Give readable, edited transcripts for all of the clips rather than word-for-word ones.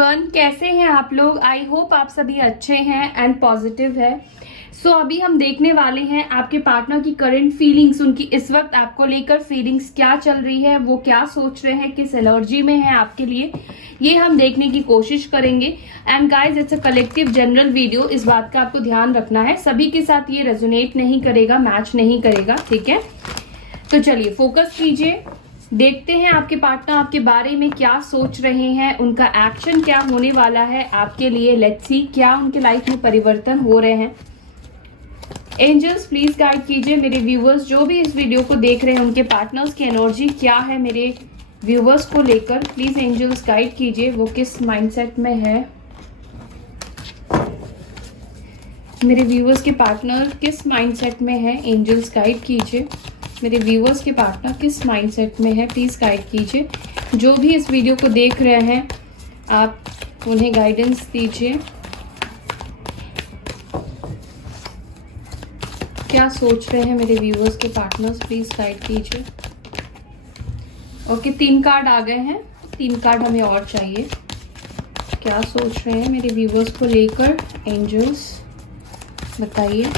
Everyone, कैसे हैं आप लोग। आई होप आप सभी अच्छे हैं एंड पॉजिटिव है। सो अभी हम देखने वाले हैं आपके पार्टनर की करंट फीलिंग्स, उनकी इस वक्त आपको लेकर फीलिंग्स क्या चल रही है, वो क्या सोच रहे हैं, किस एनर्जी में है आपके लिए, ये हम देखने की कोशिश करेंगे। And guys, it's a collective general video, इस बात का आपको ध्यान रखना है, सभी के साथ ये रेजोनेट नहीं करेगा, मैच नहीं करेगा, ठीक है। तो चलिए फोकस कीजिए, देखते हैं आपके पार्टनर आपके बारे में क्या सोच रहे हैं, उनका एक्शन क्या होने वाला है आपके लिए। लेट्स सी क्या उनके लाइफ में परिवर्तन हो रहे हैं। एंजल्स प्लीज गाइड कीजिए मेरे व्यूवर्स, जो भी इस वीडियो को देख रहे हैं, उनके पार्टनर्स की एनर्जी क्या है मेरे व्यूवर्स को लेकर। प्लीज एंजल्स गाइड कीजिए, वो किस माइंडसेट में है, मेरे व्यूवर्स के पार्टनर किस माइंडसेट में है। एंजल्स गाइड कीजिए मेरे व्यूवर्स के पार्टनर किस माइंडसेट में है, प्लीज गाइड कीजिए। जो भी इस वीडियो को देख रहे हैं आप उन्हें गाइडेंस दीजिए, क्या सोच रहे हैं मेरे व्यूवर्स के पार्टनर्स, प्लीज गाइड कीजिए। ओके, 3 कार्ड आ गए हैं, 3 कार्ड हमें और चाहिए। क्या सोच रहे हैं मेरे व्यूवर्स को लेकर एंजल्स, बताइए।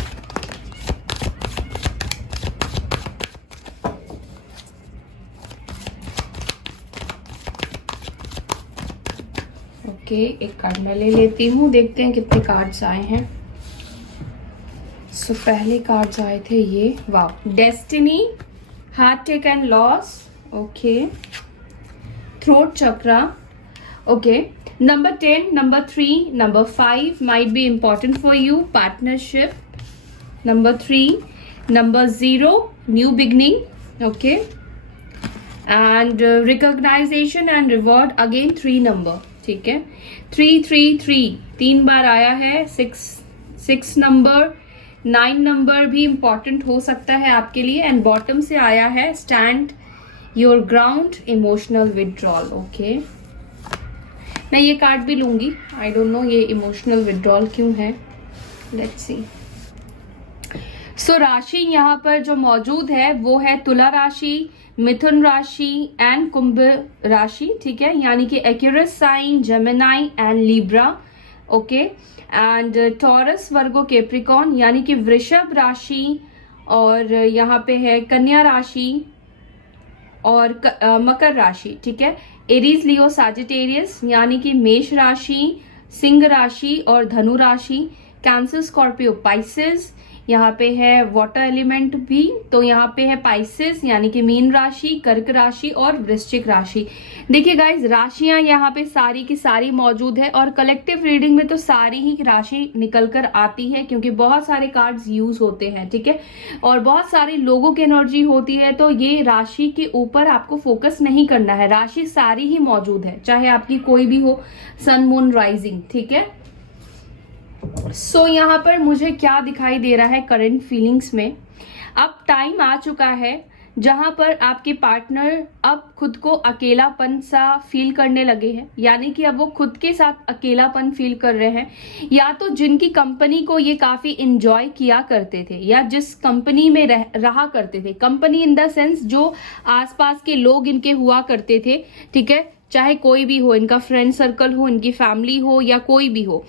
ओके, एक कार्ड मैं ले लेती हूँ, देखते हैं कितने कार्ड्स आए हैं। सो पहले कार्ड्स आए थे ये, वाह, destiny, heartache and loss, okay, throat chakra, okay, number 10, number 3, number 5 might be important for you, partnership, number 3, number 0, new beginning, okay, and recognition and reward, again 3 number, ठीक है। 333 3 बार आया है, 6 नंबर, 9 नंबर भी important हो सकता है आपके लिए। एंड बॉटम से आया है stand your ground, emotional withdrawal, okay. मैं ये कार्ड भी लूंगी, आई डोंट नो ये इमोशनल विड्रॉल क्यों है, लेट्स सी। सो राशि यहाँ पर जो मौजूद है वो है तुला राशि, मिथुन राशि एंड कुंभ राशि, ठीक है, यानी कि Aquarius sign, Gemini and Libra, okay, and Taurus, Virgo, Capricorn, यानी कि वृषभ राशि, और यहाँ पे है कन्या राशि और मकर राशि, ठीक है, एरीज, लियो, सैजिटेरियस, यानी कि मेष राशि, सिंह राशि और धनु राशि, कैंसर, स्कॉर्पियो, पाइसेस, यहाँ पे है वाटर एलिमेंट भी, तो यहाँ पे है पाइसेस यानी कि मीन राशि, कर्क राशि और वृश्चिक राशि। देखिए गाइज, राशियां यहाँ पे सारी की सारी मौजूद है, और कलेक्टिव रीडिंग में तो सारी ही राशि निकल कर आती है, क्योंकि बहुत सारे कार्ड्स यूज होते हैं, ठीक है, और बहुत सारे लोगों की एनर्जी होती है, तो ये राशि के ऊपर आपको फोकस नहीं करना है, राशि सारी ही मौजूद है, चाहे आपकी कोई भी हो, सन, मून, राइजिंग, ठीक है। सो यहाँ पर मुझे क्या दिखाई दे रहा है करंट फीलिंग्स में, अब टाइम आ चुका है जहां पर आपके पार्टनर अब खुद को अकेलापन सा फील करने लगे हैं, यानी कि अब वो खुद के साथ अकेलापन फील कर रहे हैं, या तो जिनकी कंपनी को ये काफी इंजॉय किया करते थे, या जिस कंपनी में रहा करते थे, कंपनी इन द सेंस जो आसपास के लोग इनके हुआ करते थे, ठीक है, चाहे कोई भी हो, इनका फ्रेंड सर्कल हो, इनकी फैमिली हो, या कोई भी हो,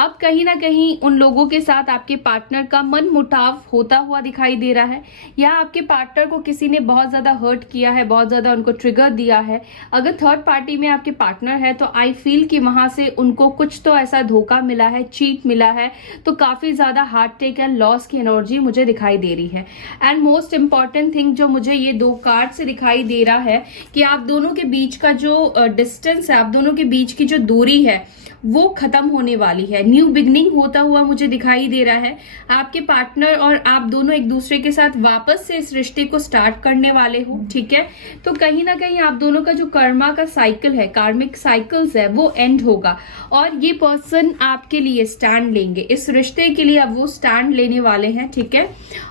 अब कहीं ना कहीं उन लोगों के साथ आपके पार्टनर का मन मुटाव होता हुआ दिखाई दे रहा है, या आपके पार्टनर को किसी ने बहुत ज्यादा हर्ट किया है, बहुत ज्यादा उनको ट्रिगर दिया है। अगर थर्ड पार्टी में आपके पार्टनर है तो आई फील कि वहां से उनको कुछ तो ऐसा धोखा मिला है, चीट मिला है, तो काफी ज्यादा हार्ट टेक एंड लॉस की एनर्जी मुझे दिखाई दे रही है। एंड मोस्ट इंपॉर्टेंट थिंग जो मुझे ये 2 कार्ड से दिखाई दे रहा है कि आप दोनों के बीच का जो डिस्टेंस है, आप दोनों के बीच की जो दूरी है वो खत्म होने वाली है, न्यू बिगनिंग होता हुआ मुझे दिखाई दे रहा है। आपके पार्टनर और आप दोनों एक दूसरे के साथ वापस से इस रिश्ते को स्टार्ट करने वाले हो, ठीक है, तो कहीं ना कहीं आप दोनों का जो कर्मा का साइकिल है, कार्मिक साइकिल्स है, वो एंड होगा, और ये पर्सन आपके लिए स्टैंड लेंगे, इस रिश्ते के लिए अब वो स्टैंड लेने वाले हैं, ठीक है।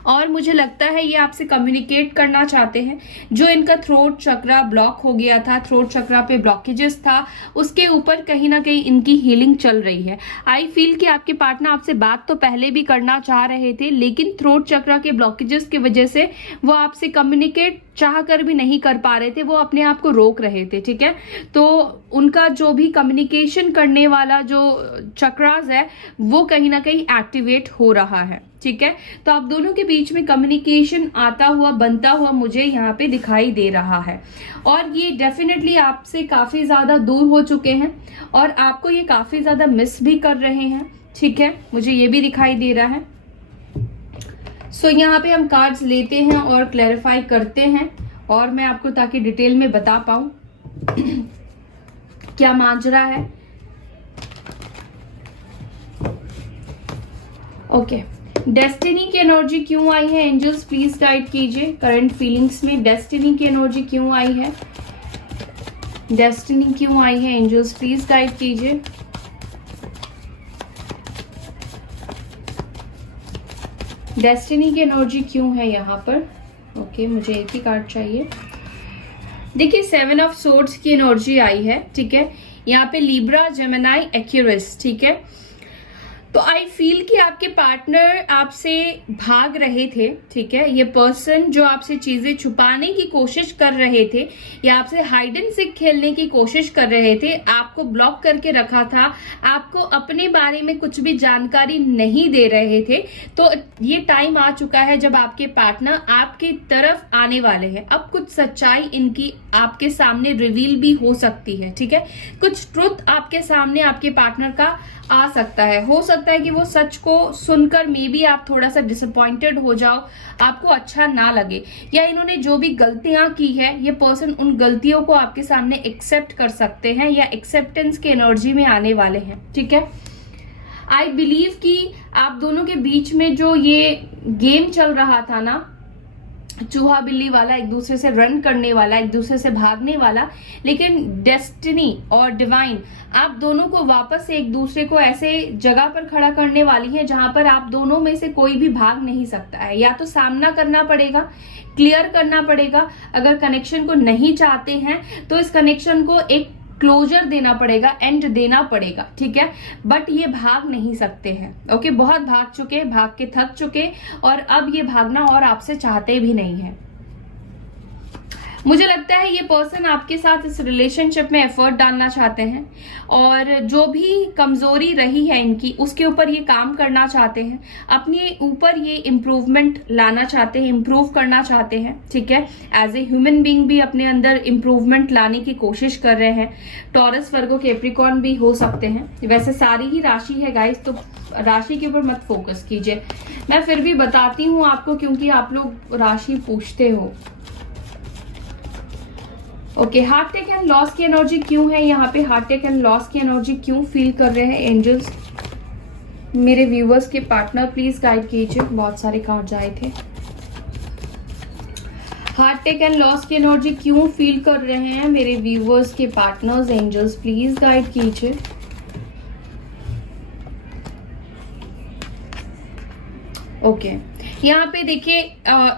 और मुझे लगता है ये आपसे कम्युनिकेट करना चाहते हैं, जो इनका थ्रोट चक्रा ब्लॉक हो गया था, थ्रोट चक्रा पे ब्लॉकेजेस था, उसके ऊपर कहीं ना कहीं इनकी हीलिंग चल रही है। आई फील कि आपके पार्टनर आपसे बात तो पहले भी करना चाह रहे थे, लेकिन थ्रोट चक्रा के ब्लॉकेजेस की वजह से वो आपसे कम्युनिकेट चाह कर भी नहीं कर पा रहे थे, वो अपने आप को रोक रहे थे। ठीक है, तो उनका जो भी कम्युनिकेशन करने वाला जो चक्रास है वो कहीं ना कहीं एक्टिवेट हो रहा है। ठीक है, तो आप दोनों के बीच में कम्युनिकेशन आता हुआ बनता हुआ मुझे यहाँ पे दिखाई दे रहा है, और ये डेफिनेटली आपसे काफी ज्यादा दूर हो चुके हैं और आपको ये काफी ज्यादा मिस भी कर रहे हैं। ठीक है, मुझे ये भी दिखाई दे रहा है। सो यहाँ पे हम कार्ड्स लेते हैं और क्लैरिफाई करते हैं, और मैं आपको ताकि डिटेल में बता पाऊं क्या माजरा है। ओके, डेस्टिनी की एनर्जी क्यों आई है? एंजल्स प्लीज गाइड कीजिए। करंट फीलिंग्स में डेस्टिनी की एनर्जी क्यों आई है? डेस्टिनी क्यों आई है? एंजल्स प्लीज गाइड कीजिए। डेस्टिनी की एनर्जी क्यों है यहाँ पर? ओके, मुझे एक ही कार्ड चाहिए। देखिए, 7 ऑफ सोर्ड्स की एनर्जी आई है। ठीक है, यहाँ पे लिब्रा, जेमिनी, एक्यूरिस। ठीक है, तो आई फील कि आपके पार्टनर आपसे भाग रहे थे। ठीक है, ये पर्सन जो आपसे चीजें छुपाने की कोशिश कर रहे थे या आपसे हाइड एंड सीक खेलने की कोशिश कर रहे थे, आपको ब्लॉक करके रखा था, आपको अपने बारे में कुछ भी जानकारी नहीं दे रहे थे। तो ये टाइम आ चुका है जब आपके पार्टनर आपकी तरफ आने वाले हैं। अब कुछ सच्चाई इनकी आपके सामने रिवील भी हो सकती है। ठीक है, कुछ ट्रुथ आपके सामने आपके पार्टनर का आ सकता है। हो सकता है कि वो सच को सुनकर मे बी आप थोड़ा सा डिसअपॉइंटेड हो जाओ, आपको अच्छा ना लगे, या इन्होंने जो भी गलतियां की है ये पर्सन उन गलतियों को आपके सामने एक्सेप्ट कर सकते हैं या एक्सेप्टेंस के एनर्जी में आने वाले हैं। ठीक है, आई बिलीव कि आप दोनों के बीच में जो ये गेम चल रहा था ना, चूहा बिल्ली वाला, एक दूसरे से रन करने वाला, एक दूसरे से भागने वाला, लेकिन डेस्टिनी और डिवाइन आप दोनों को वापस से एक दूसरे को ऐसे जगह पर खड़ा करने वाली है जहां पर आप दोनों में से कोई भी भाग नहीं सकता है। या तो सामना करना पड़ेगा, क्लियर करना पड़ेगा। अगर कनेक्शन को नहीं चाहते हैं तो इस कनेक्शन को एक क्लोजर देना पड़ेगा, एंड देना पड़ेगा। ठीक है, बट ये भाग नहीं सकते हैं। ओके, बहुत भाग चुके, भाग के थक चुके, और अब ये भागना और आपसे चाहते भी नहीं है। मुझे लगता है ये पर्सन आपके साथ इस रिलेशनशिप में एफर्ट डालना चाहते हैं, और जो भी कमजोरी रही है इनकी उसके ऊपर ये काम करना चाहते हैं, अपने ऊपर ये इम्प्रूवमेंट लाना चाहते हैं, इम्प्रूव करना चाहते हैं। ठीक है, एज ए ह्यूमन बीइंग भी अपने अंदर इम्प्रूवमेंट लाने की कोशिश कर रहे हैं। टॉरस, वर्गो, कैप्रिकॉर्न भी हो सकते हैं। वैसे सारी ही राशि है गाइस, तो राशि के ऊपर मत फोकस कीजिए। मैं फिर भी बताती हूँ आपको, क्योंकि आप लोग राशि पूछते हो। Okay, heart attack and loss की एनर्जी क्यों है यहाँ पे? हार्ट अटैक एंड लॉस की एनर्जी क्यों फील कर रहे हैं एंजल्स? मेरे व्यूवर्स के पार्टनर प्लीज गाइड कीजिए। बहुत सारे कार्ड्स आए थे। हार्ट अटैक एंड लॉस की एनर्जी क्यों फील कर रहे हैं मेरे व्यूवर्स के पार्टनर्स? एंजल्स प्लीज गाइड कीजिए। ओके, यहाँ पे देखिए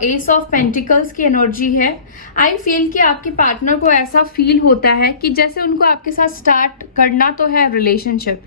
एस ऑफ पेंटिकल्स की एनर्जी है। आई फील कि आपके पार्टनर को ऐसा फील होता है कि जैसे उनको आपके साथ स्टार्ट करना तो है रिलेशनशिप,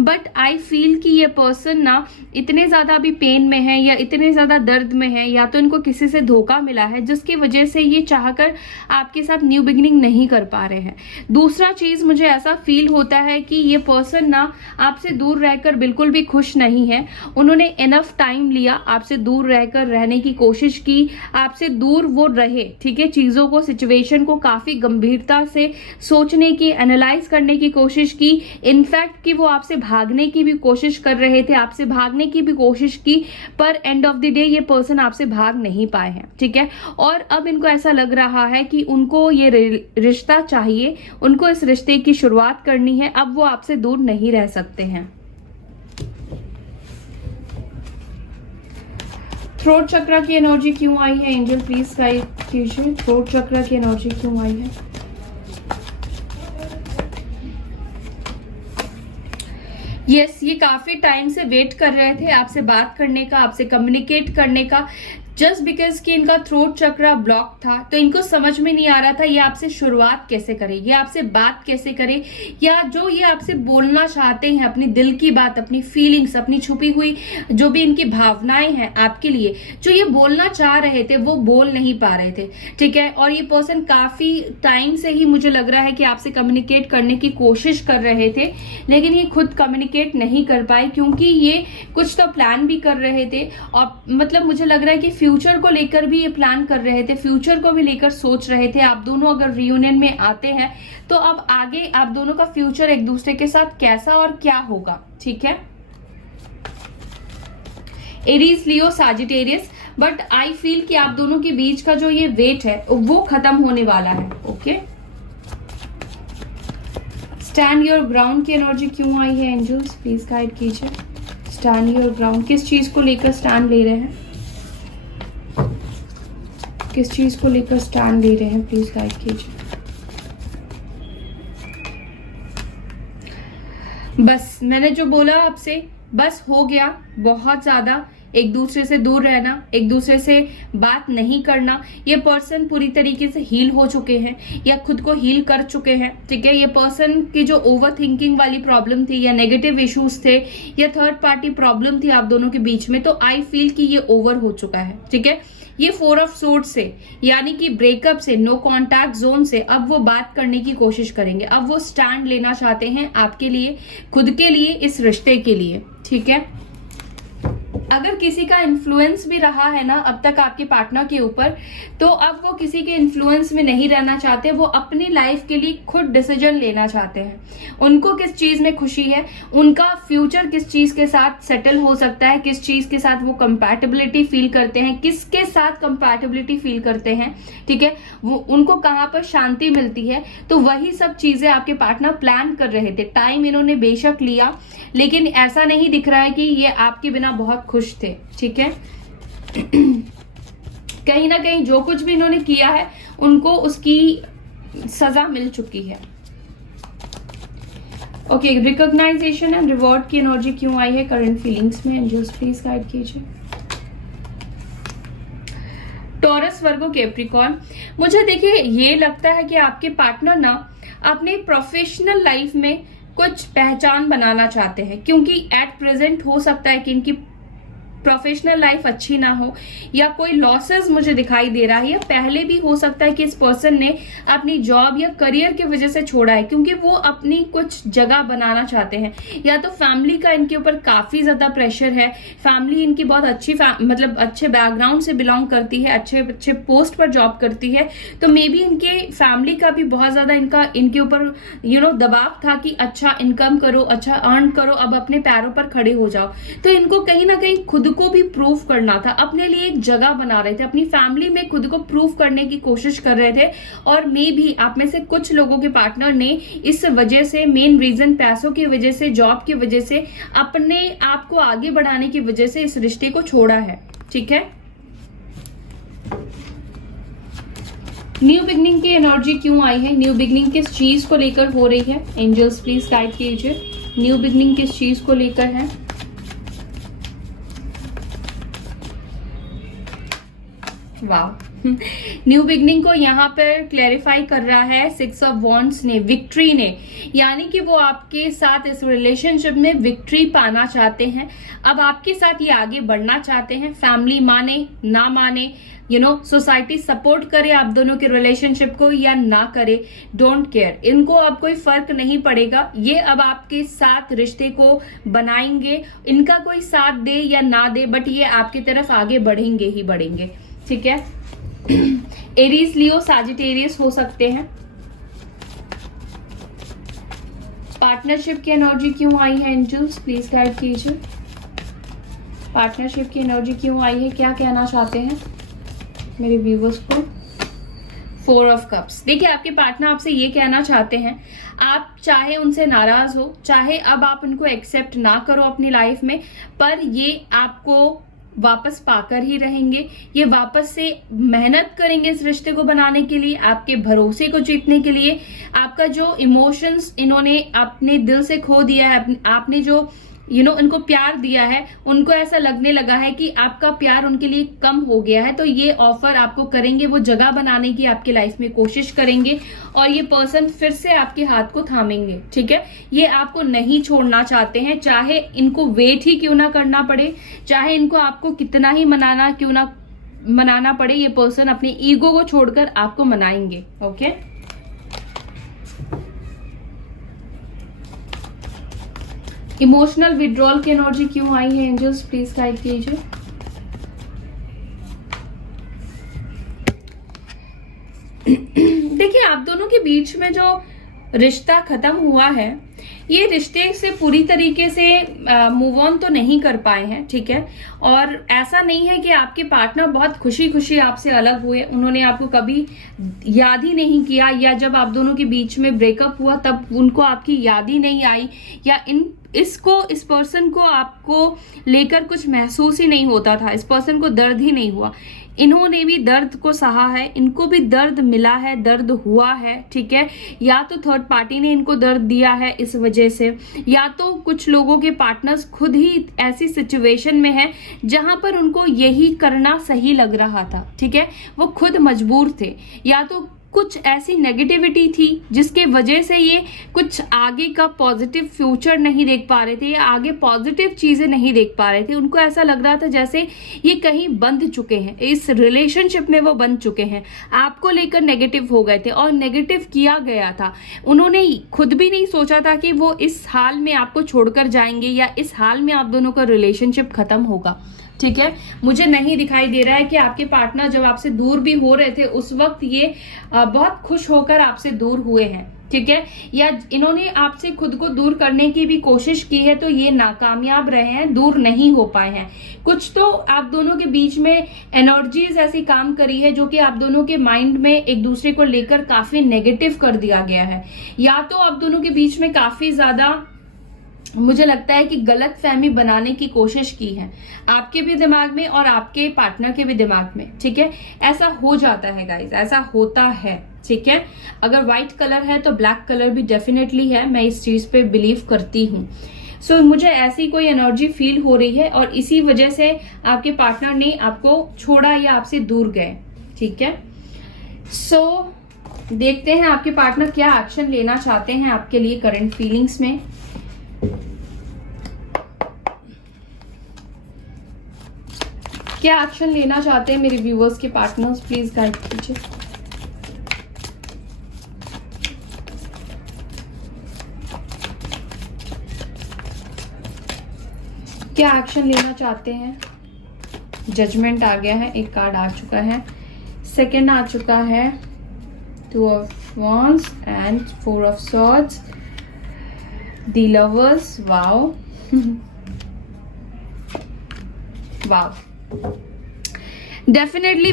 बट आई फील कि ये पर्सन ना इतने ज्यादा अभी पेन में है या इतने ज्यादा दर्द में है, या तो इनको किसी से धोखा मिला है जिसकी वजह से ये चाहकर आपके साथ न्यू बिगिनिंग नहीं कर पा रहे हैं। दूसरा चीज मुझे ऐसा फील होता है कि ये पर्सन ना आपसे दूर रहकर बिल्कुल भी खुश नहीं है। उन्होंने इनफ टाइम लिया, आपसे दूर रहकर रहने की कोशिश की, आपसे दूर वो रहे। ठीक है, चीजों को, सिचुएशन को काफी गंभीरता से सोचने की, एनालाइज करने की कोशिश की। इनफैक्ट कि वो आपसे भागने की भी कोशिश कर रहे थे, आपसे भागने की भी कोशिश की, पर एंड ऑफ द डे ये पर्सन आपसे भाग नहीं पाए हैं। ठीक है, और अब इनको ऐसा लग रहा है कि उनको ये रिश्ता चाहिए, उनको इस रिश्ते की शुरुआत करनी है। अब वो आपसे दूर नहीं रह सकते हैं। थ्रोट चक्र की एनर्जी क्यों आई है? एंजल प्लीज गाइड कीजिए। थ्रोट चक्र की एनर्जी क्यों आई है? यस, ये काफी टाइम से वेट कर रहे थे आपसे बात करने का, आपसे कम्युनिकेट करने का। जस्ट बिकॉज कि इनका थ्रोट चक्रा ब्लॉक था, तो इनको समझ में नहीं आ रहा था ये आपसे शुरुआत कैसे करे, ये आपसे बात कैसे करे, या जो ये आपसे बोलना चाहते हैं अपनी दिल की बात, अपनी फीलिंग्स, अपनी छुपी हुई जो भी इनकी भावनाएं हैं आपके लिए, जो ये बोलना चाह रहे थे वो बोल नहीं पा रहे थे, ठीक है। और ये पर्सन काफी टाइम से ही मुझे लग रहा है कि आपसे कम्युनिकेट करने की कोशिश कर रहे थे, लेकिन ये खुद कम्युनिकेट नहीं कर पाए, क्योंकि ये कुछ तो प्लान भी कर रहे थे, और मतलब मुझे लग रहा है कि फ्यूचर को लेकर भी ये प्लान कर रहे थे, फ्यूचर को भी लेकर सोच रहे थे। आप दोनों अगर रियूनियन में आते हैं तो अब आगे आप दोनों का फ्यूचर एक दूसरे के साथ कैसा और क्या होगा, ठीक है। Aries, Leo, Sagittarius, but I feel कि आप दोनों के बीच का जो ये वेट है वो खत्म होने वाला है, ओके। स्टैंड योर ग्राउंड की एनर्जी क्यों आई है एंजल्स, प्लीज गाइड कीजिए। स्टैंड योर ग्राउंड, किस चीज को लेकर स्टैंड ले रहे हैं, किस चीज को लेकर स्टैंड ले रहे हैं, प्लीज गाइड कीजिए। बस मैंने जो बोला आपसे, बस हो गया। बहुत ज्यादा एक दूसरे से दूर रहना, एक दूसरे से बात नहीं करना। ये पर्सन पूरी तरीके से हील हो चुके हैं या खुद को हील कर चुके हैं, ठीक है। ये पर्सन की जो ओवर थिंकिंग वाली प्रॉब्लम थी या नेगेटिव इश्यूज थे या थर्ड पार्टी प्रॉब्लम थी आप दोनों के बीच में, तो आई फील कि ये ओवर हो चुका है, ठीक है। ये 4 ऑफ सोर्ड से, यानी कि ब्रेकअप से, नो कॉन्टैक्ट जोन से अब वो बात करने की कोशिश करेंगे। अब वो स्टैंड लेना चाहते हैं आपके लिए, खुद के लिए, इस रिश्ते के लिए, ठीक है। अगर किसी का इन्फ्लुएंस भी रहा है ना अब तक आपके पार्टनर के ऊपर, तो अब वो किसी के इन्फ्लुएंस में नहीं रहना चाहते, वो अपनी लाइफ के लिए खुद डिसीजन लेना चाहते हैं। उनको किस चीज में खुशी है, उनका फ्यूचर किस चीज के साथ सेटल हो सकता है, किस चीज के साथ वो कंपैटिबिलिटी फील करते हैं, किसके साथ कंपैटिबिलिटी फील करते हैं, ठीक है। वो उनको कहाँ पर शांति मिलती है, तो वही सब चीजें आपके पार्टनर प्लान कर रहे थे। टाइम इन्होंने बेशक लिया, लेकिन ऐसा नहीं दिख रहा है कि ये आपके बिना बहुत खुश थे, ठीक है। कहीं ना कहीं जो कुछ भी इन्होंने किया है उनको उसकी सजा मिल चुकी है, ओके। रिकॉग्नाइजेशन एंड रिवॉर्ड की एनर्जी क्यों आई है करंट फीलिंग्स में, एंजल्स प्लीज गाइड कीजिए। टॉरस, वर्गो, कैप्रिकॉर्न, मुझे देखिए ये लगता है कि आपके पार्टनर ना अपने प्रोफेशनल लाइफ में कुछ पहचान बनाना चाहते हैं, क्योंकि एट प्रेजेंट हो सकता है कि इनकी प्रोफेशनल लाइफ अच्छी ना हो या कोई लॉसेस मुझे दिखाई दे रहा है, या पहले भी हो सकता है कि इस पर्सन ने अपनी जॉब या करियर की वजह से छोड़ा है, क्योंकि वो अपनी कुछ जगह बनाना चाहते हैं। या तो फैमिली का इनके ऊपर काफी ज्यादा प्रेशर है, फैमिली इनकी बहुत अच्छी मतलब अच्छे बैकग्राउंड से बिलोंग करती है, अच्छे अच्छे पोस्ट पर जॉब करती है, तो मे बी इनके फैमिली का भी बहुत ज्यादा इनके ऊपर दबाव था कि अच्छा इनकम करो, अच्छा अर्न करो, अब अपने पैरों पर खड़े हो जाओ। तो इनको कहीं ना कहीं खुद को भी प्रूव करना था, अपने लिए एक जगह बना रहे थे, अपनी फैमिली में खुद को प्रूव करने की कोशिश कर रहे थे। और मे भी आप में से कुछ लोगों के पार्टनर ने इस वजह से, मेन रीजन पैसों की वजह से, जॉब की वजह से, अपने आप को आगे बढ़ाने की वजह से इस रिश्ते को छोड़ा है, ठीक है। न्यू बिगनिंग की एनर्जी क्यों आई है, न्यू बिगनिंग किस चीज को लेकर हो रही है, एंजल्स प्लीज गाइड कीजिए। न्यू बिगनिंग किस चीज को लेकर है, वाह। न्यू बिगनिंग को यहाँ पर क्लैरिफाई कर रहा है 6 ऑफ वॉन्ड्स ने, विक्ट्री ने, यानी कि वो आपके साथ इस रिलेशनशिप में विक्ट्री पाना चाहते हैं। अब आपके साथ ये आगे बढ़ना चाहते हैं, फैमिली माने ना माने, सोसाइटी सपोर्ट करे आप दोनों के रिलेशनशिप को या ना करे, डोंट केयर, इनको अब कोई फर्क नहीं पड़ेगा। ये अब आपके साथ रिश्ते को बनाएंगे, इनका कोई साथ दे या ना दे, बट ये आपकी तरफ आगे बढ़ेंगे ही बढ़ेंगे, ठीक है। एरीज, लियो, साजिटेरियस हो सकते हैं। पार्टनरशिप की एनर्जी क्यों आई है एंजल्स, प्लीज गाइड कीजिए। पार्टनरशिप की एनर्जी क्यों आई है, क्या कहना चाहते हैं मेरे व्यूवर्स को। 4 ऑफ कप्स, देखिए आपके पार्टनर आपसे ये कहना चाहते हैं, आप चाहे उनसे नाराज हो, चाहे अब आप उनको एक्सेप्ट ना करो अपनी लाइफ में, पर ये आपको वापस पाकर ही रहेंगे। ये वापस से मेहनत करेंगे इस रिश्ते को बनाने के लिए, आपके भरोसे को जीतने के लिए। आपका जो इमोशंस इन्होंने अपने दिल से खो दिया है, आपने जो उनको प्यार दिया है, उनको ऐसा लगने लगा है कि आपका प्यार उनके लिए कम हो गया है, तो ये ऑफर आपको करेंगे, वो जगह बनाने की आपकी लाइफ में कोशिश करेंगे और ये पर्सन फिर से आपके हाथ को थामेंगे। ठीक है, ये आपको नहीं छोड़ना चाहते हैं, चाहे इनको वेट ही क्यों ना करना पड़े, चाहे इनको आपको कितना ही मनाना पड़े, ये पर्सन अपने ईगो को छोड़कर आपको मनाएंगे। ओके, इमोशनल विड्रॉल की एनर्जी क्यों आई है एंजल्स, प्लीज गाइड कीजिए। देखिए, आप दोनों के बीच में जो रिश्ता खत्म हुआ है, ये रिश्ते से पूरी तरीके से मूव ऑन तो नहीं कर पाए हैं। ठीक है, और ऐसा नहीं है कि आपके पार्टनर बहुत खुशी खुशी आपसे अलग हुए, उन्होंने आपको कभी याद ही नहीं किया, या जब आप दोनों के बीच में ब्रेकअप हुआ तब उनको आपकी याद ही नहीं आई, या इस पर्सन को आपको लेकर कुछ महसूस ही नहीं होता था, इस पर्सन को दर्द ही नहीं हुआ। इन्होंने भी दर्द को सहा है, इनको भी दर्द मिला है, दर्द हुआ है। ठीक है, या तो थर्ड पार्टी ने इनको दर्द दिया है इस वजह से, या तो कुछ लोगों के पार्टनर्स खुद ही ऐसी सिचुएशन में है जहां पर उनको यही करना सही लग रहा था। ठीक है, वो खुद मजबूर थे, या तो कुछ ऐसी नेगेटिविटी थी जिसके वजह से ये कुछ आगे का पॉजिटिव फ्यूचर नहीं देख पा रहे थे, या आगे पॉजिटिव चीजें नहीं देख पा रहे थे। उनको ऐसा लग रहा था जैसे ये कहीं बंध चुके हैं, इस रिलेशनशिप में वो बंध चुके हैं, आपको लेकर नेगेटिव हो गए थे और नेगेटिव किया गया था। उन्होंने खुद भी नहीं सोचा था कि वो इस हाल में आपको छोड़कर जाएंगे, या इस हाल में आप दोनों का रिलेशनशिप खत्म होगा। ठीक है, मुझे नहीं दिखाई दे रहा है कि आपके पार्टनर जब आपसे दूर भी हो रहे थे उस वक्त ये बहुत खुश होकर आपसे दूर हुए हैं। ठीक है, या इन्होंने आपसे खुद को दूर करने की भी कोशिश की है, तो ये नाकामयाब रहे हैं, दूर नहीं हो पाए हैं। कुछ तो आप दोनों के बीच में एनर्जीज ऐसी काम करी है जो कि आप दोनों के माइंड में एक दूसरे को लेकर काफी नेगेटिव कर दिया गया है, या तो आप दोनों के बीच में काफी ज्यादा मुझे लगता है कि गलत फहमी बनाने की कोशिश की है, आपके भी दिमाग में और आपके पार्टनर के भी दिमाग में। ठीक है, ऐसा हो जाता है गाइस, ऐसा होता है। ठीक है, अगर व्हाइट कलर है तो ब्लैक कलर भी डेफिनेटली है, मैं इस चीज पे बिलीव करती हूँ। सो मुझे ऐसी कोई एनर्जी फील हो रही है और इसी वजह से आपके पार्टनर ने आपको छोड़ा या आपसे दूर गए। ठीक है, सो देखते हैं आपके पार्टनर क्या एक्शन लेना चाहते हैं आपके लिए करंट फीलिंग्स में। क्या एक्शन लेना चाहते हैं मेरे व्यूअर्स के पार्टनर्स, प्लीज गाइड कीजिए। क्या एक्शन लेना चाहते हैं? जजमेंट आ गया है, एक कार्ड आ चुका है, सेकंड आ चुका है, 2 of wands and 4 of swords, the lovers. Wow wow, definitely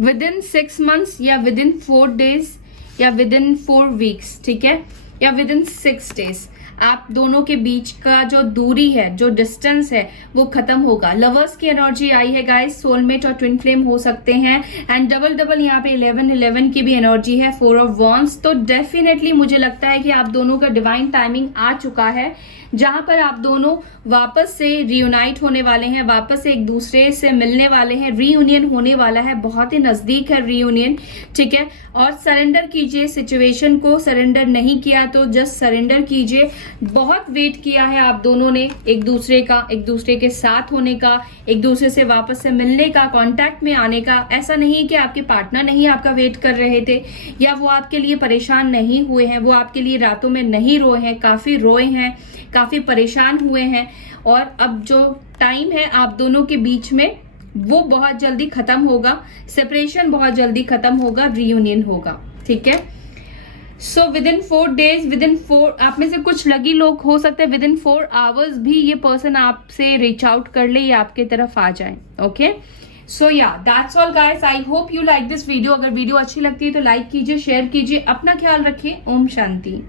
within 6 months या विदिन 4 days या विदिन 4 weeks। ठीक है, या विदिन 6 days आप दोनों के बीच का जो दूरी है, जो डिस्टेंस है, वो खत्म होगा। लवर्स की एनर्जी आई है गाइस, सोलमेट और ट्विन फ्लेम हो सकते हैं, एंड डबल यहाँ पे 11 की भी एनर्जी है, 4 ऑफ वॉन्ड्स। तो डेफिनेटली मुझे लगता है कि आप दोनों का डिवाइन टाइमिंग आ चुका है, जहां पर आप दोनों वापस से रियूनाइट होने वाले हैं, वापस से एक दूसरे से मिलने वाले हैं, रीयूनियन होने वाला है, बहुत ही नजदीक है रीयूनियन। ठीक है, और सरेंडर कीजिए सिचुएशन को, सरेंडर नहीं किया तो जस्ट सरेंडर कीजिए। बहुत वेट किया है आप दोनों ने एक दूसरे का, एक दूसरे के साथ होने का, एक दूसरे से वापस से मिलने का, कांटेक्ट में आने का। ऐसा नहीं कि आपके पार्टनर नहीं आपका वेट कर रहे थे, या वो आपके लिए परेशान नहीं हुए हैं, वो आपके लिए रातों में नहीं रोए हैं, काफी रोए हैं, काफी परेशान हुए हैं। और अब जो टाइम है आप दोनों के बीच में वो बहुत जल्दी खत्म होगा, सेपरेशन बहुत जल्दी खत्म होगा, रीयूनियन होगा। ठीक है, सो विदिन 4 days, विदिन 4, आप में से कुछ लगी लोग हो सकते हैं विदिन 4 hours भी ये पर्सन आपसे रीच आउट कर ले या आपके तरफ आ जाए। ओके, सो या that's all guys, I hope you like this video. अगर वीडियो अच्छी लगती है तो लाइक कीजिए, शेयर कीजिए, अपना ख्याल रखिए। ओम शांति।